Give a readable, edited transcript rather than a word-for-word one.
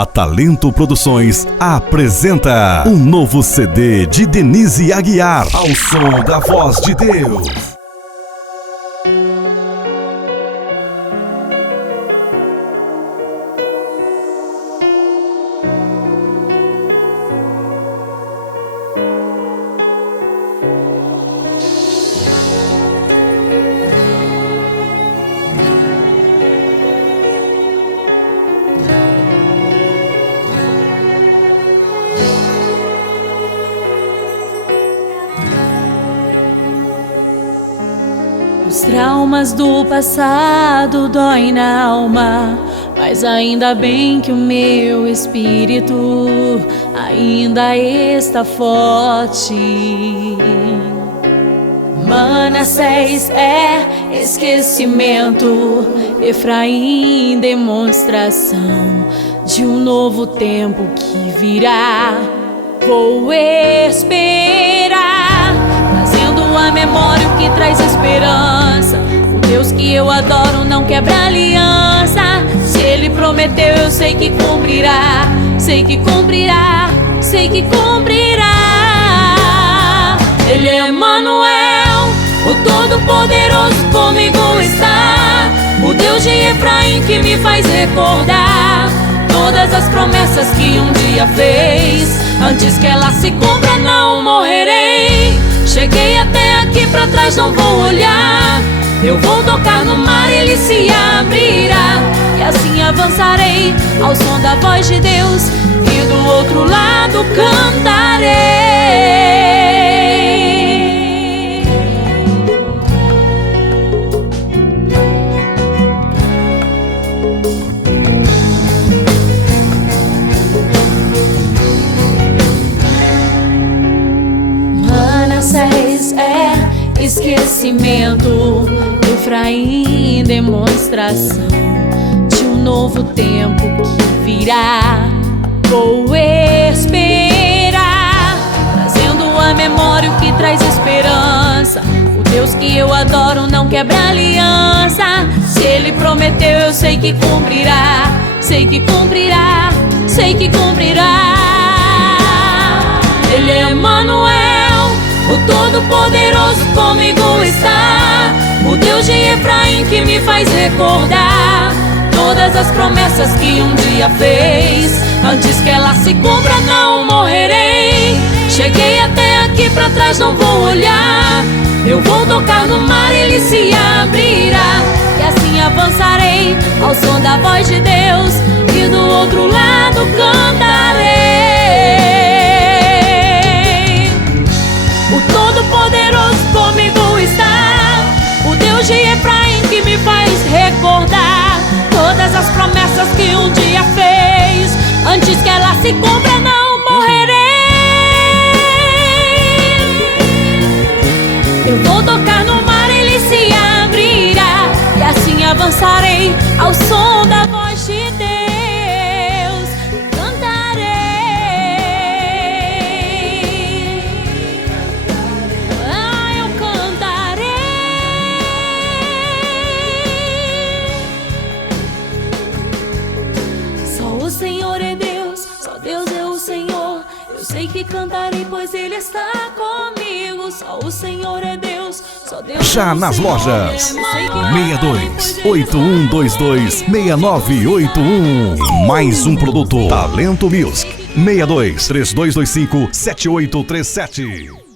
A Talento Produções apresenta um novo CD de Denise Aguiar, ao som da voz de Deus. Os traumas do passado doem na alma, mas ainda bem que o meu espírito ainda está forte. Manassés é esquecimento, Efraim demonstração de um novo tempo que virá. Vou esperar, trazendo a memória o que traz esperança. O Deus que eu adoro não quebra aliança. Se Ele prometeu, eu sei que cumprirá. Sei que cumprirá, sei que cumprirá. Ele é Emanuel, o Todo-Poderoso comigo está. O Deus de Efraim que me faz recordar todas as promessas que um dia fez. Antes que ela se cumpra, não morrerei. Cheguei até aqui, pra trás não vou olhar. Eu vou tocar no mar, ele se abrirá. E assim avançarei ao som da voz de Deus, e do outro lado cantarei. Manassés é esquecimento, Efraim demonstração de um novo tempo que virá. Vou esperar, trazendo a memória o que traz esperança. O Deus que eu adoro não quebra aliança. Se Ele prometeu, eu sei que cumprirá. Sei que cumprirá, sei que cumprirá. Ele é Emanuel, o Todo-Poderoso comigo está. O Deus de Efraim que me faz recordar todas as promessas que um dia fez. Antes que ela se cumpra, não morrerei. Cheguei até aqui, pra trás não vou olhar. Eu vou tocar no mar, ele se abrirá. E assim avançarei ao som da voz de Deus, e do outro lado cantarei. O Todo-Poderoso comigo está. O Deus de Efraim que me faz recordar todas as promessas que um dia fez. Antes que ela se cumpra, não morrerei. Eu vou tocar no mar, ele se abrirá. E assim avançarei ao som da voz de Deus. O Senhor é Deus, só Deus é o Senhor. Eu sei que cantarei, pois Ele está comigo. Só o Senhor é Deus, só Deus Já é o nas Senhor. lojas 62 8122 6981. Mais um produto Talento Music. 62 3225 7837.